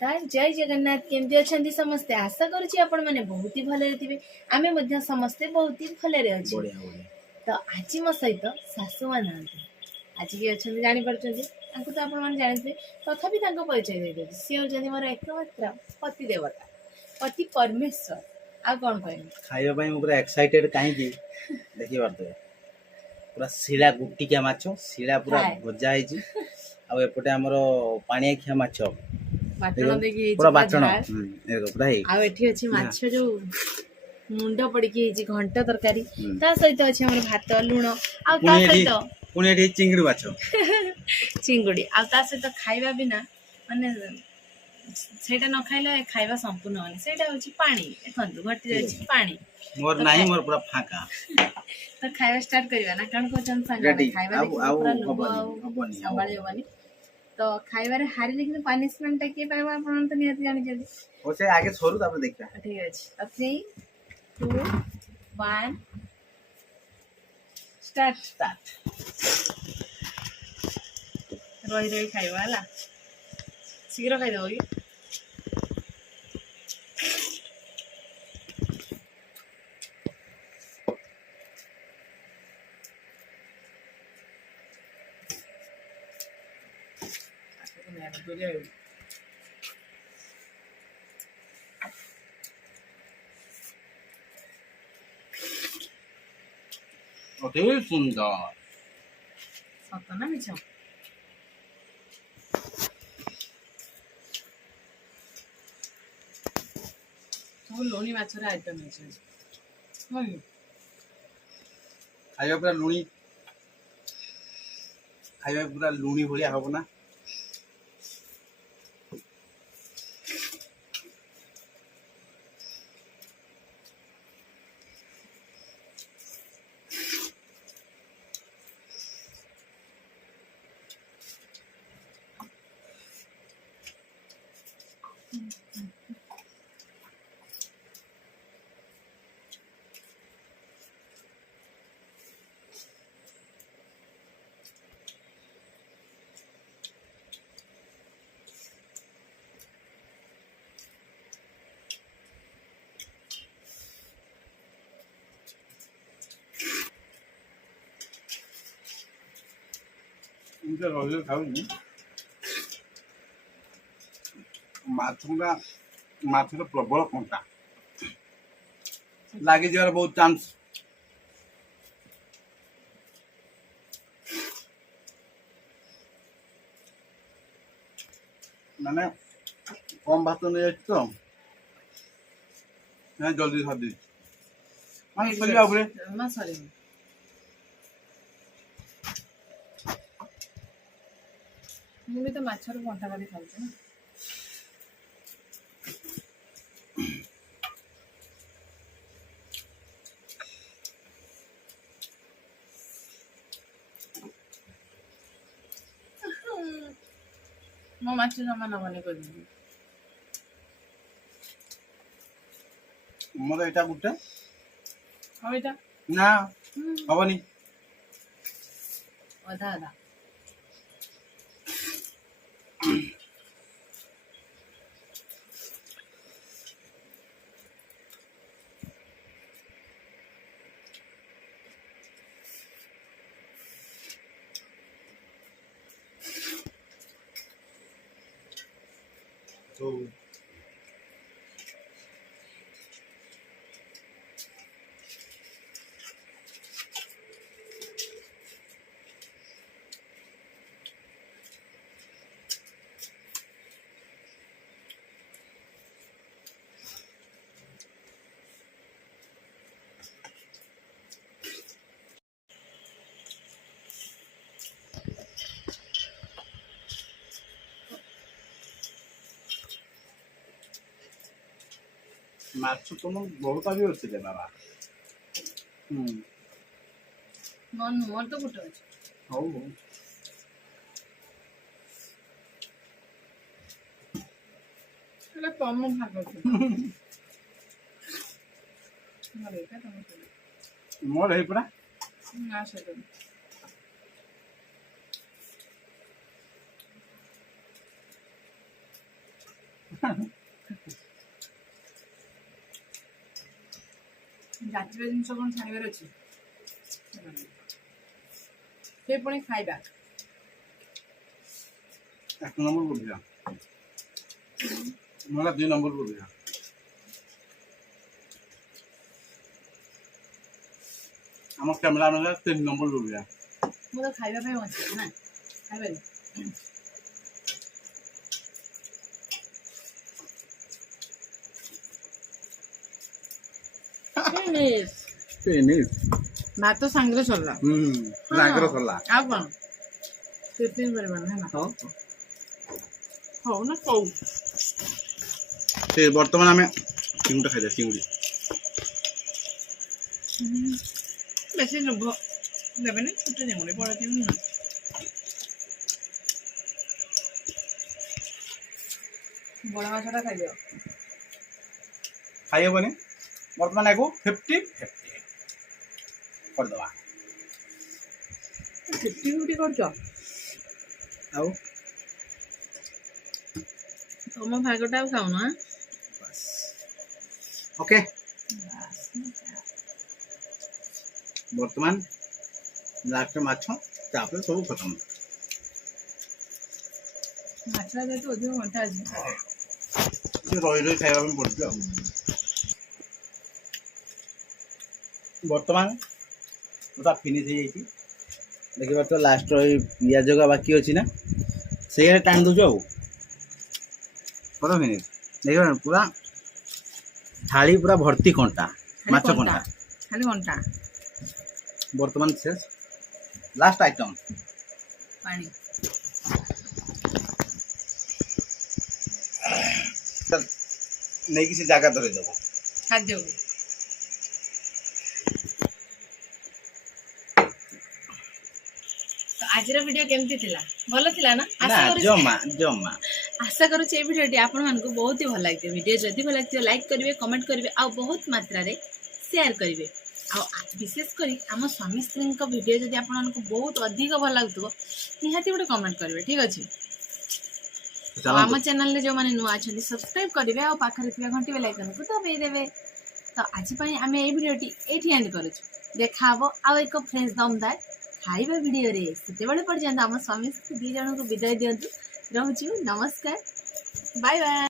नमस्कार जय जगन्नाथ केमती अच्छा समस्ते आशा करुच्ची आपण मैंने बहुत ही भले थे आम समस्ते बहुत ही भले अच्छे तो आज मो सहित सासु माँ ना आज किए अच्छा जापार तो आप जानते तथापि परिचय देदेवी सी हूँ मोर एकमात्र पति देवता पति परमेश्वर आ कौन कह खाइबा पूरा एक्साइटेड कहीं देखी पारे पूरा शिला गुटिकिया माछ शिला पूरा भजा है आउटे आमर पानिया खिया माछ पूरा बाटण पूरा अच्छी माछ जो मुंड पड़ी घंटा तरकारी ता सहित अच्छे हमर भात लुण आ ता सहित पुणी एठी चिंगड़ी माछ चिंगुड़ी आ ता सहित खाइबा बिना माने सेटा न खाइले खाइबा संपूर्ण होनी सेटा होची पानी देखंतु घटी जाई पानी मोर नाही मोर पूरा फाका तो खाइबा स्टार्ट करिवा ना कण को जन संग खाइबा पूरा लोभ संभाली होबनी तो खाइबा रे हारि लेकिन पनिशमेंट के पाइबा आपण तो नियति जानि जल्दी ओ से आगे छोरु तापर देखबा ठीक अछि 3 2 1 स्टार्ट रही रही खाइबा हला शीघ्र खाइ देबो कि अति सुंदर सत ना मिछ सब लोनी माछर आइटम है खाइबा पूरा लुणी भलिया हबो ना इनके रोज खाऊनी माछुरा माछर प्रबल कंटा लागी जवार बहुत चांस माने कम भात नहीं तो ना जल्दी खादी माने चलिया ऊपर मसाले ମୁଁ ବି ତ ମାଛର କଣ୍ଟା କାଟି ଖାଉଛି ନା ମୋ ମାଛ ଜମା ନବନି କହିବି मोर एटा गुटे ଆଉ ଏଇଟା ना हबनी ଅଧା ଅଧା तो माछ तो बहुत भी अच्छे बाबा मोर तो गुटे अछि हौ એટલે કમ ભાગ છે મારે કા તમે मोर है पूरा ના છે તો ଜାତିର ଜିନିଷ କ'ଣ ଛାଣିବାର ଅଛି ସେ ପୁଣି ଖାଇବା 1 নম্বর বলবি মোলা 2 নম্বর বলবি আমার ক্যামেরাম্যান 3 নম্বর বলবি ମୁଁ ତ ଖାଇବା ପାଇଁ ଅଛି ନା ଖାଇବାନି ଭାତ ସାଙ୍ଗରେ ସରିଲା ଲାଙ୍ଗର ସଲା ଆଉ କ'ଣ ଟିଫିନ୍ କରିବାନି ହେଲା ହଉ ନା କଉ ସେ ବର୍ତ୍ତମାନ ଆମେ ଚିଙ୍ଗୁଡ଼ି ଖାଇଦେ ଚିଙ୍ଗୁଡ଼ି ବେଶୀ ଲୋଭ ଦେବେନି ଛୋଟ ଚିଙ୍ଗୁଡ଼ି ବଡ଼ ଚିଙ୍ଗୁଡ଼ି ନା ବଡ଼ ମାଛଟା ଖାଇଦିଅ ଖାଇହେବନି ବର୍ତ୍ତମାନ ଆକୁ 50-50 କରିଦେବା 50-50 କରୁଛ ଆଉ ତମ ଭାଗଟା ଆଉ ଖାଉନ ଓକେ ବର୍ତ୍ତମାନ ଲାଷ୍ଟ ମାଛ ତାପରେ ସବୁ ଖତମ ମାଛଟା ଯେହେତୁ ଅଧିକ ଘଣ୍ଟା ଅଛି ସେ ରହି ରହି ଖାଇବା ପାଇଁ ପଡ଼ୁଛି ଆଉ ବର୍ତ୍ତମାନ ପୁରା ଫିନିଶ ହେଇଯାଇଛି ଦେଖିପାରୁଥିବ ଲାଷ୍ଟର ଏଇ ପିଆଜ ବାକି ଅଛି ନା ସେଇଆଡ଼େ ଟାଣି ଦେଉଛୁ ଆଉ ପୁରା ଫିନିଶ ଦେଖିପାରୁ ପୁରା ଥାଳି ପୁରା ଭର୍ତ୍ତି କଣ୍ଟା ମାଛ କଣ୍ଟା ଖାଲି ଘଣ୍ଟା ବର୍ତ୍ତମାନ ଶେଷ ଲାଷ୍ଟ ଆଇଟମ୍ ପାଣି ନେଇକି ସେ ଜାଗା ଧରେଇ ଦେବ ଖାଦ୍ୟକୁ ଆଜିର ଭିଡ଼ିଓ କେମିତି ଥିଲା ଭଲ ଥିଲା ନା ଜମା ଜମା ଆଶା କରୁଛି এই ଭିଡ଼ିଓଟି ଆପଣମାନଙ୍କୁ ବହୁତ ହି ଭଲ ଲାଗିଥିବ ଭିଡ଼ିଓ ଯଦି ଭଲ ଲାଗିଥିବ ଲାଇକ୍ କରିବେ କମେଣ୍ଟ କରିବେ ଆଉ ବହୁତ ମାତ୍ରାରେ ସେୟାର କରିବେ ଆଉ ବିଶେଷ କରି ଆମ ସ୍ୱାମୀ ସ୍ତ୍ରୀଙ୍କ ଭିଡ଼ିଓ ଯଦି ଆପଣମାନଙ୍କୁ ବହୁତ ଅଧିକ ଭଲ ଲାଗୁଥିବ ନିହାତି ଗୋଟେ କମେଣ୍ଟ କରିବେ ଠିକ୍ ଅଛି ଆଉ ଆମ ଚ୍ୟାନେଲରେ ଯେଉଁମାନେ ନୂଆ ଅଛନ୍ତି ସବସ୍କ୍ରାଇବ୍ କରିବେ ଆଉ ପାଖରେ ଥିବା ଘଣ୍ଟି ବେଲ୍ ଆଇକନ୍କୁ ଦବାଇ ଦେବେ ତ ଆଜି ପାଇଁ ଆମେ ଏଇ ଭିଡ଼ିଓଟି ଏଇଠି ଏଣ୍ଡ କରୁଛୁ ଦେଖା ହବ ଆଉ ଏକ ଫ୍ରେଶ୍ ଦମଦାର ଖାଇବା ଭିଡ଼ିଓରେ ସେତେବେଳେ ପର୍ଯ୍ୟନ୍ତ ଆମ ସ୍ୱାମୀ ସ୍ତ୍ରୀ 2 ଜଣଙ୍କୁ ବିଦାୟ ଦିଅନ୍ତୁ ରହୁଛୁ ନମସ୍କାର ବାଏ ବାଏ